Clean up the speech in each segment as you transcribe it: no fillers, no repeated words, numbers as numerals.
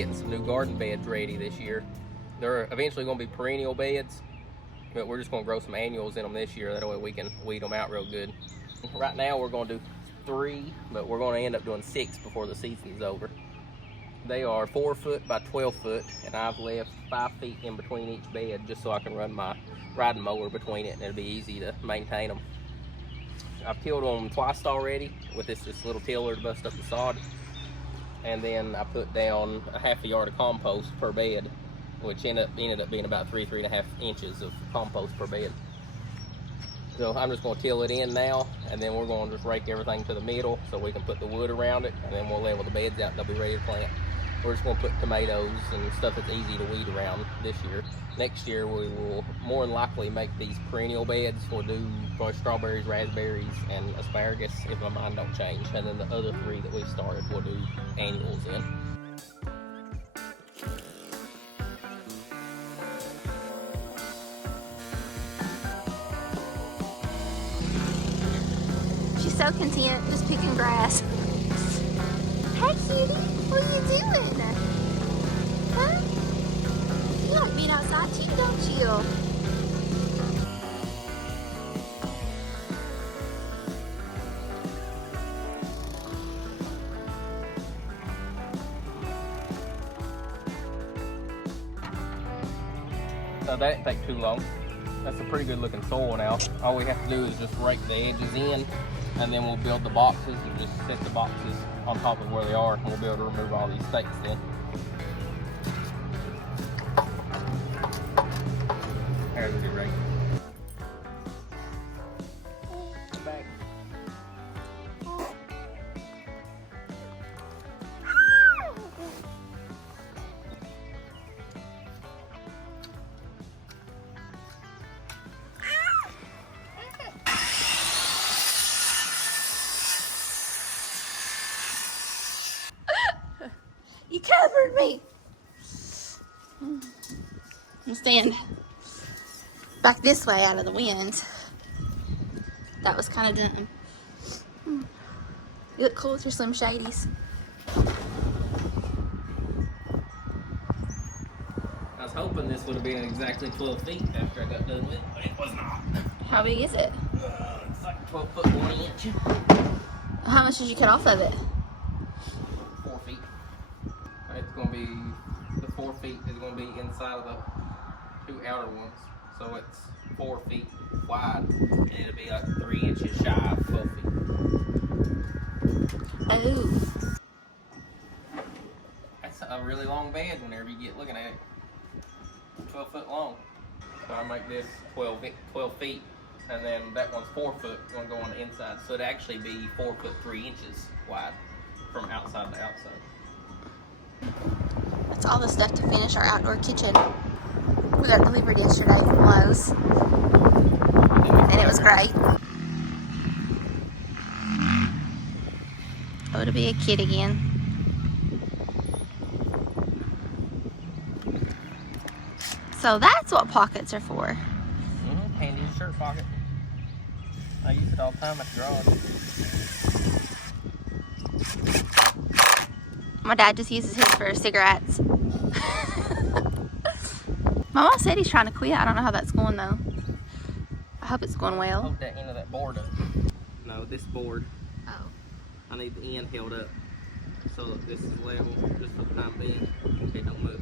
getting some new garden beds ready this year. They're eventually going to be perennial beds, but we're just going to grow some annuals in them this year. That way we can weed them out real good. Right now we're going to do 3, but we're going to end up doing 6 before the season's over. They are 4 foot by 12 foot, and I've left 5 feet in between each bed just so I can run my riding mower between it, and it'll be easy to maintain them. I've tilled them twice already with this little tiller to bust up the sod, and then I put down a half a yard of compost per bed, which ended up being about 3.5 inches of compost per bed. So I'm just going to till it in now, and then we're going to just rake everything to the middle so we can put the wood around it, and then we'll level the beds out and they'll be ready to plant. We're just going to put tomatoes and stuff that's easy to weed around this year. Next year we will more than likely make these perennial beds. We'll do probably strawberries, raspberries, and asparagus if my mind don't change. And then the other 3 that we've started we'll do annuals in. She's so content just picking grass. Hey cutie, what are you doing? Huh? You like being outside too, don't you? So that didn't take too long. That's a pretty good looking soil now. All we have to do is just rake the edges in, and then we'll build the boxes and just set the boxes on top of where they are, and we'll be able to remove all these stakes then. There's a good rake. Come back. You covered me. I'm stand back this way out of the wind. That was kind of dumb. You look cool with your Slim Shadys. I was hoping this would have been exactly 12 feet after I got done with it, but it was not. How big is it? It's like 12 foot 1 inch. How much did you cut off of it? 4 feet. It's going to be, the 4 feet is going to be inside of the 2 outer ones. So it's 4 feet wide, and it'll be like 3 inches shy of 12 feet. Oh. That's a really long bed whenever you get looking at it. 12 foot long. So I make this 12 feet, and then that one's 4 foot, going to go on the inside. So it'd actually be 4 foot 3 inches wide from outside to outside. That's all the stuff to finish our outdoor kitchen. We got delivered yesterday from Lowe's, and it was great. Oh, to be a kid again. So that's what pockets are for. Handy shirt pocket. I use it all the time at the garage. My dad just uses his for cigarettes. My mom said he's trying to quit. I don't know how that's going though. I hope it's going well. Hold that end of that board up. No, this board. Oh. I need the end held up so that this is level just for the time being. It don't move.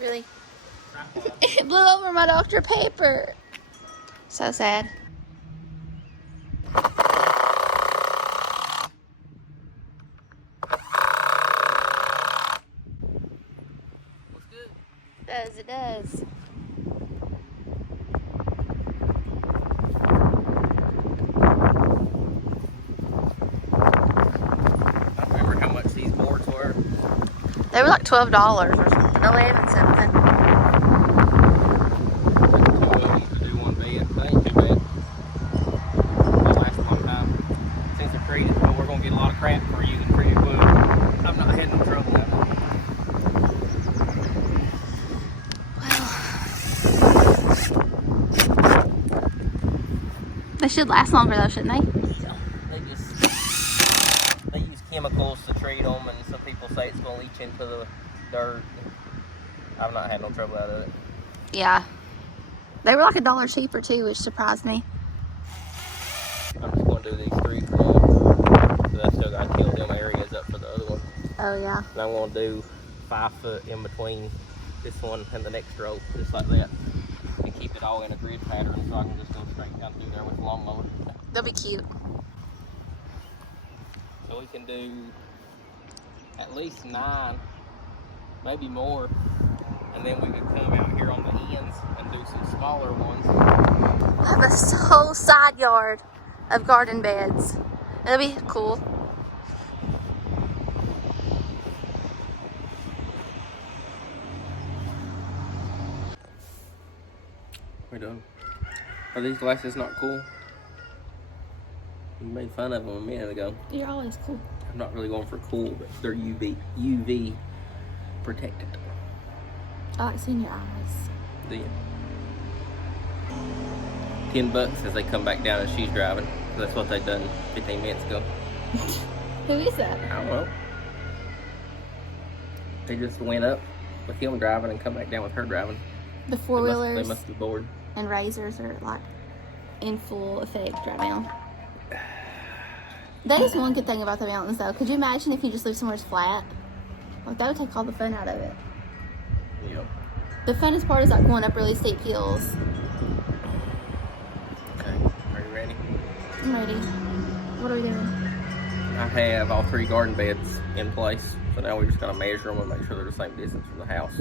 Really? It blew over my Dr. Pepper. So sad. Looks good. It does. I don't remember how much these boards were. They were like $12 or something, 11 something. Two of them to do one bed. That ain't too bad. They'll last a long time. Since they're treated, but we're gonna get a lot of crap for using treated wood. I'm not having no trouble now. They should last longer though, shouldn't they? They use chemicals to treat them, and some people say it's going to leach into the dirt. I've not had no trouble out of it. Yeah. They were like $1 cheaper too, which surprised me. I'm just going to do these 3 corners. So I still got to kill them areas up for the other one. Oh yeah. And I'm going to do 5 foot in between this one and the next row, just like that. And keep it all in a grid pattern so I can just go straight down through there with the lawnmower. They'll be cute. So we can do at least 9, maybe more. And then we could come out here on the ends and do some smaller ones. I have a whole side yard of garden beds. It'll be cool. We're done. Are these glasses not cool? You made fun of them a minute ago. You're always cool. I'm not really going for cool, but they're UV protected. I like seeing your eyes. Do you? $10 as they come back down and she's driving. That's what they done 15 minutes ago. Who is that? I don't know. They just went up with him driving and come back down with her driving. The four-wheelers They must be bored. and razors are like in full effect right now. That is one good thing about the mountains though. Could you imagine if you just live somewhere flat? Like that would take all the fun out of it. Yep. The funnest part is like going up really steep hills. Okay, are you ready? I'm ready. What are we doing? I have all 3 garden beds in place. So now we just gotta measure them and make sure they're the same distance from the house.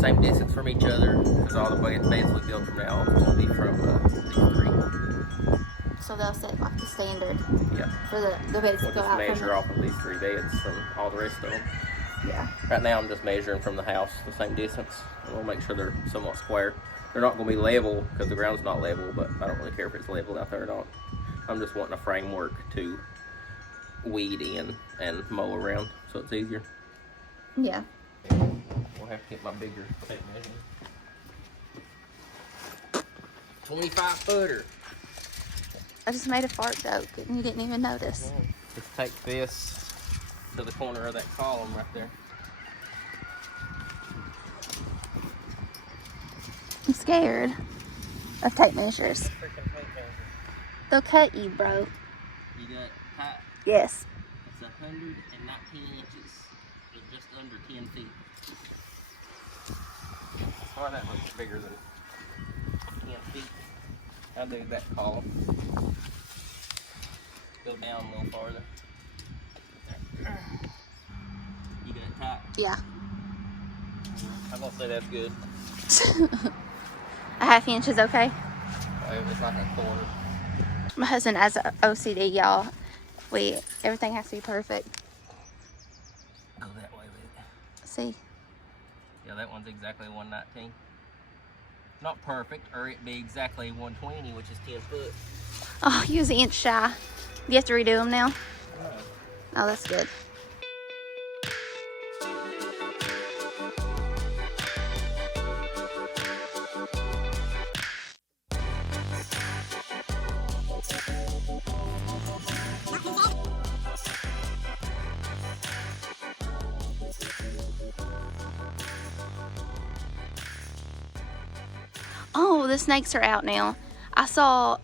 Same distance from each other, because all the beds we build from now on will be from these 3. So they'll set like the standard Yeah. for the beds We'll to go just out measure from. off of these 3 beds from all the rest of them. Yeah. Right now I'm just measuring from the house the same distance. And we'll make sure they're somewhat square. They're not going to be level because the ground's not level, but I don't really care if it's level out there or not. I'm just wanting a framework to weed in and mow around so it's easier. Yeah. We'll have to get my bigger tape measure. 25 footer. I just made a fart joke and you didn't even notice. Just take this to the corner of that column right there. I'm scared of tape measures. Freaking tape measure. They'll cut you, bro. You got tight. Yes. It's 119 inches. It's just under 10 feet. Why that looks bigger than 10 feet. I'll do that column. Go down a little farther. You got it tight? Yeah. I'm gonna say that's good. A half inch is okay. It's like a quarter. My husband has a OCD, y'all. Everything has to be perfect. Go that way with it. See? Yeah, that one's exactly 119. Not perfect, or it'd be exactly 120, which is 10 foot. Oh, he was an inch shy. You have to redo them now? No. Oh, that's good. Oh, the snakes are out now. I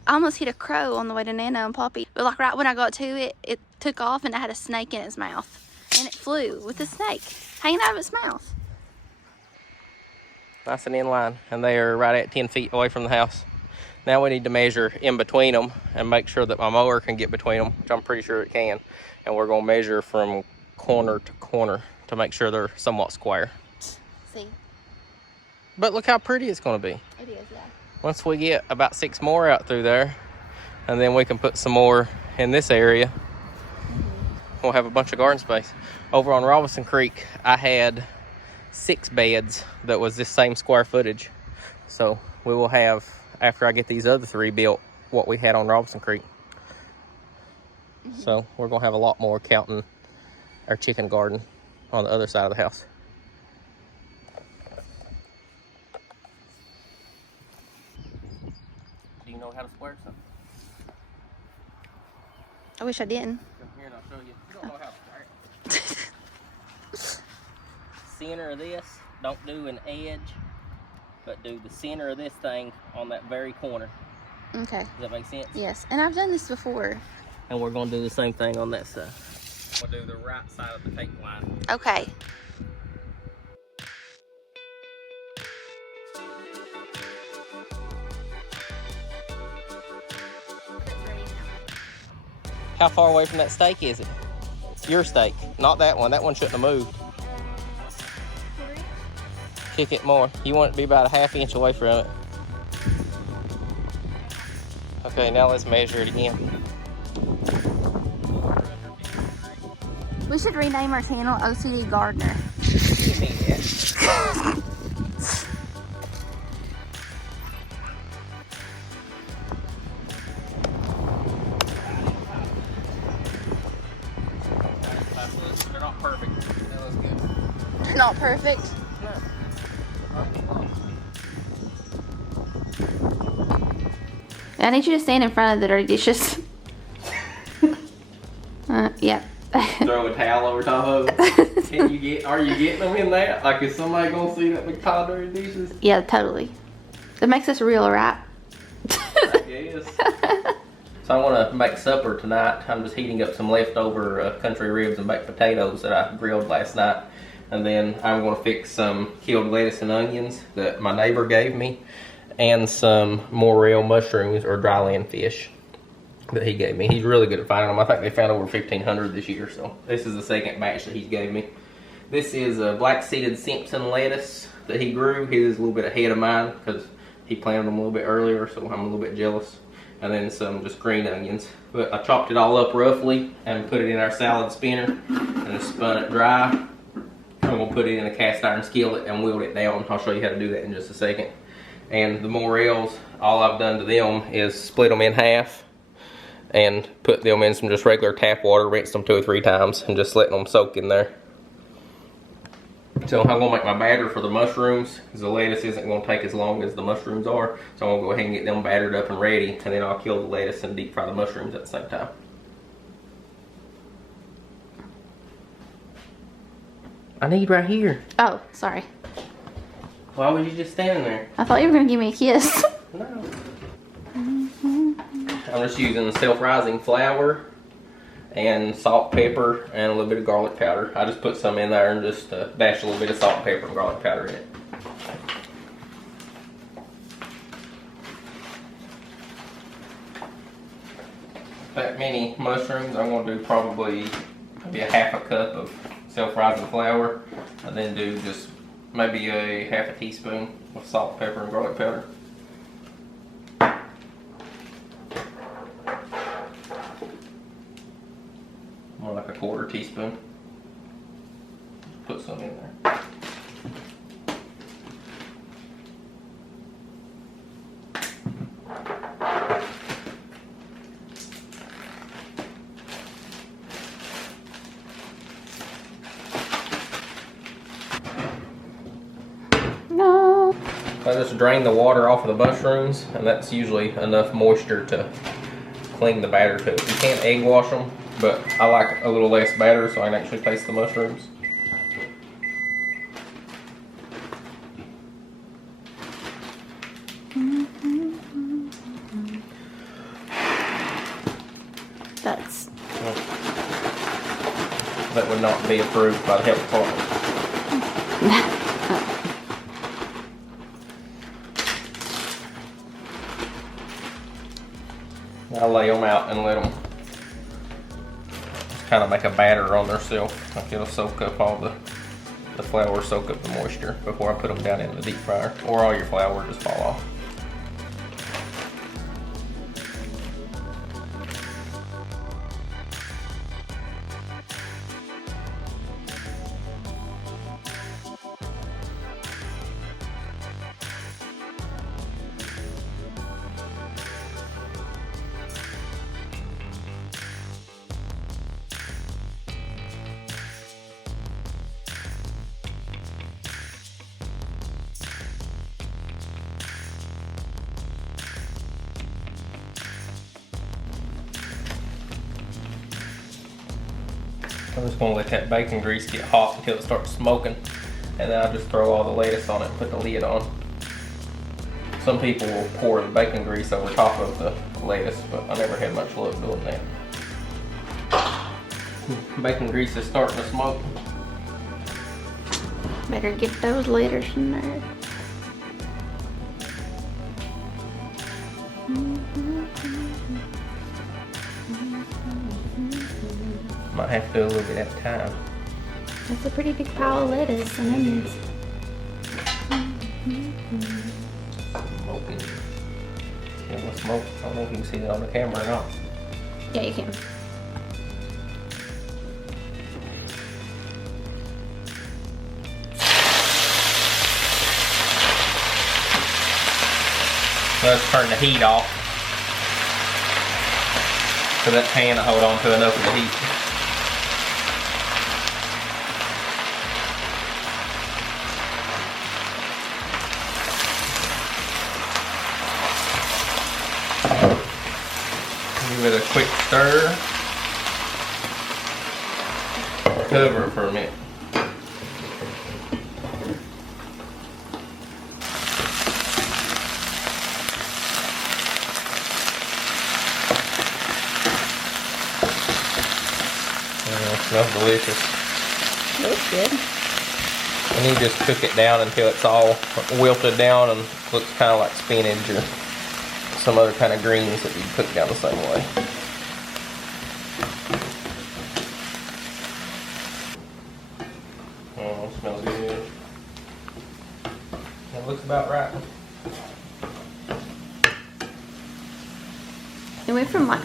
almost hit a crow on the way to Nana and Poppy. But like right when I got to it, it took off and it had a snake in its mouth. And it flew with the snake hanging out of its mouth. Nice and in line. And they are right at 10 feet away from the house. Now we need to measure in between them and make sure that my mower can get between them, which I'm pretty sure it can. And we're going to measure from corner to corner to make sure they're somewhat square. See? But look how pretty it's going to be. It is, yeah. Once we get about 6 more out through there, and then we can put some more in this area, we'll have a bunch of garden space. Over on Robinson Creek, I had 6 beds that was this same square footage. So we will have, after I get these other 3 built, what we had on Robinson Creek. So we're going to have a lot more counting our chicken garden on the other side of the house. Do you know how to square something? I wish I didn't. Come here and I'll show you. You don't know how to start. Center of this, don't do an edge, but do the center of this thing on that very corner. Okay. Does that make sense? Yes, and I've done this before. And we're going to do the same thing on that side. We'll do the right side of the tape line. Okay. How far away from that stake is it? Your stake, not that one. That one shouldn't have moved. Kick it more. You want it to be about a ½ inch away from it. Okay, now let's measure it again. We should rename our channel OCD Gardener. Give me that. They're not perfect. That looks good. Not perfect. I need you to stand in front of the dirty dishes. Yeah. Throw a towel over top of it. Are you getting them in that? Like, is somebody gonna see that big pile of dirty dishes? Yeah, totally. That makes us real, right? I guess. So I want to make supper tonight. I'm just heating up some leftover country ribs and baked potatoes that I grilled last night. And then I'm going to fix some killed lettuce and onions that my neighbor gave me, and some morel mushrooms or dryland fish that he gave me. He's really good at finding them. I think they found over 1,500 this year, so this is the second batch that he gave me. This is a black-seeded Simpson lettuce that he grew. His is a little bit ahead of mine because he planted them a little bit earlier, so I'm a little bit jealous. And then some just green onions. But I chopped it all up roughly and put it in our salad spinner and spun it dry. I'm going to put it in a cast iron skillet and wilt it down. I'll show you how to do that in just a second. And the morels, all I've done to them is split them in half and put them in some just regular tap water, rinse them 2 or 3 times, and just letting them soak in there. So I'm going to make my batter for the mushrooms, because the lettuce isn't going to take as long as the mushrooms are. So I'm going to go ahead and get them battered up and ready, and then I'll kill the lettuce and deep fry the mushrooms at the same time. I need right here. Oh, sorry. Why was you just standing there? I thought you were going to give me a kiss. No. I'm just using self-rising flour and salt, pepper, and a little bit of garlic powder. I just put some in there and just dash a little bit of salt, pepper, and garlic powder in it. That many mushrooms, I'm going to do probably maybe a ½ cup of self-rising flour, and then do just maybe a ½ teaspoon of salt, pepper, and garlic powder. More like a ¼ teaspoon. Put some in there. No. I just drain the water off of the mushrooms, and that's usually enough moisture to clean the batter to it. You can't egg wash them, but I like a little less batter so I can actually taste the mushrooms. That would not be approved by the health department. I lay them out and let them kind of make a batter on themselves. Like it'll soak up all the flour, soak up the moisture before I put them down in the deep fryer, or all your flour will just fall off. I'm just gonna let that bacon grease get hot until it starts smoking, and then I'll just throw all the lettuce on it and put the lid on. Some people will pour the bacon grease over top of the lettuce, but I never had much luck doing that. Bacon grease is starting to smoke. Better get those letters in there. Might have to do a little bit at a time. That's a pretty big pile of lettuce and onions. Smoking. Yeah, the smoke. I don't know if you can see it on the camera or not. Yeah, you can. Let's turn the heat off so that pan will hold on to enough of the heat. Give it a quick stir. Cover it for a minute. Smells delicious. Looks good. And you just cook it down until it's all wilted down and looks kind of like spinach or some other kind of greens that you cook down the same way. Oh, it smells good. That looks about right. It went from like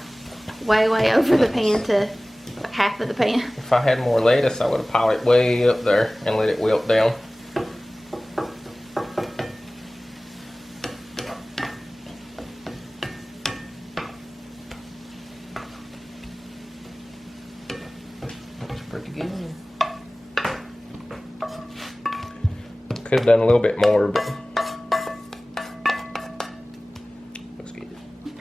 way over the pan to like half of the pan. If I had more lettuce, I would have piled it way up there and let it wilt down. Looks pretty good. Could have done a little bit more, but looks good.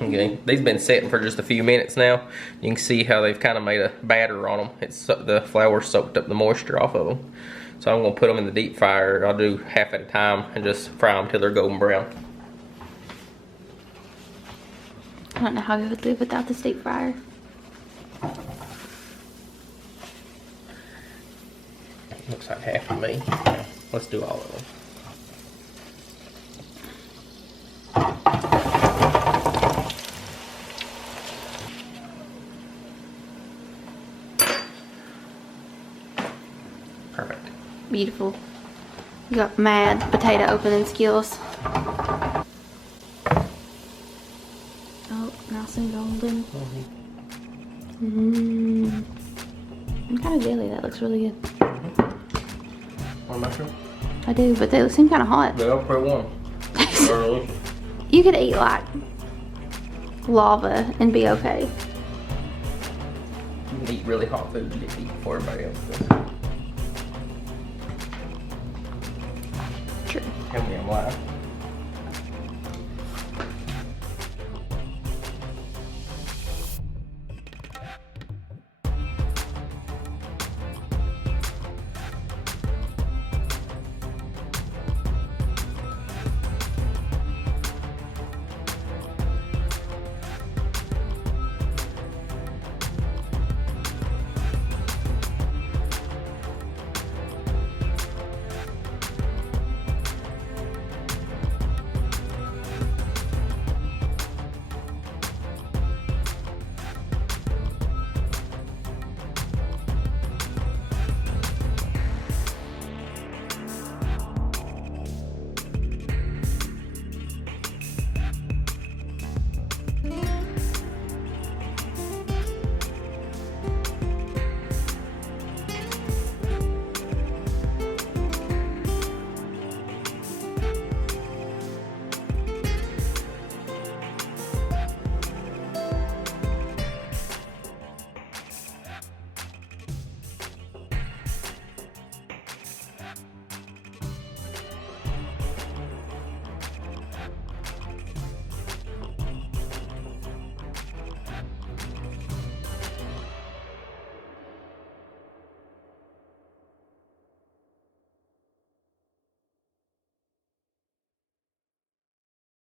Okay, these been setting for just a few minutes now. You can see how they've kind of made a batter on them. It's the flour soaked up the moisture off of them. So I'm gonna put them in the deep fryer. I'll do half at a time and just fry them till they're golden brown. I don't know how you would live without this deep fryer. Looks like half of me. Let's do all of them. Perfect. Beautiful. You got mad potato opening skills. Oh, nice and golden. I'm kind of jelly. That looks really good. Want a mushroom? I do, but they seem kind of hot. They'll put one. They're delicious. You could eat like lava and be okay. You can eat really hot food and get to eat before everybody else does. True. Tell me I'm lying.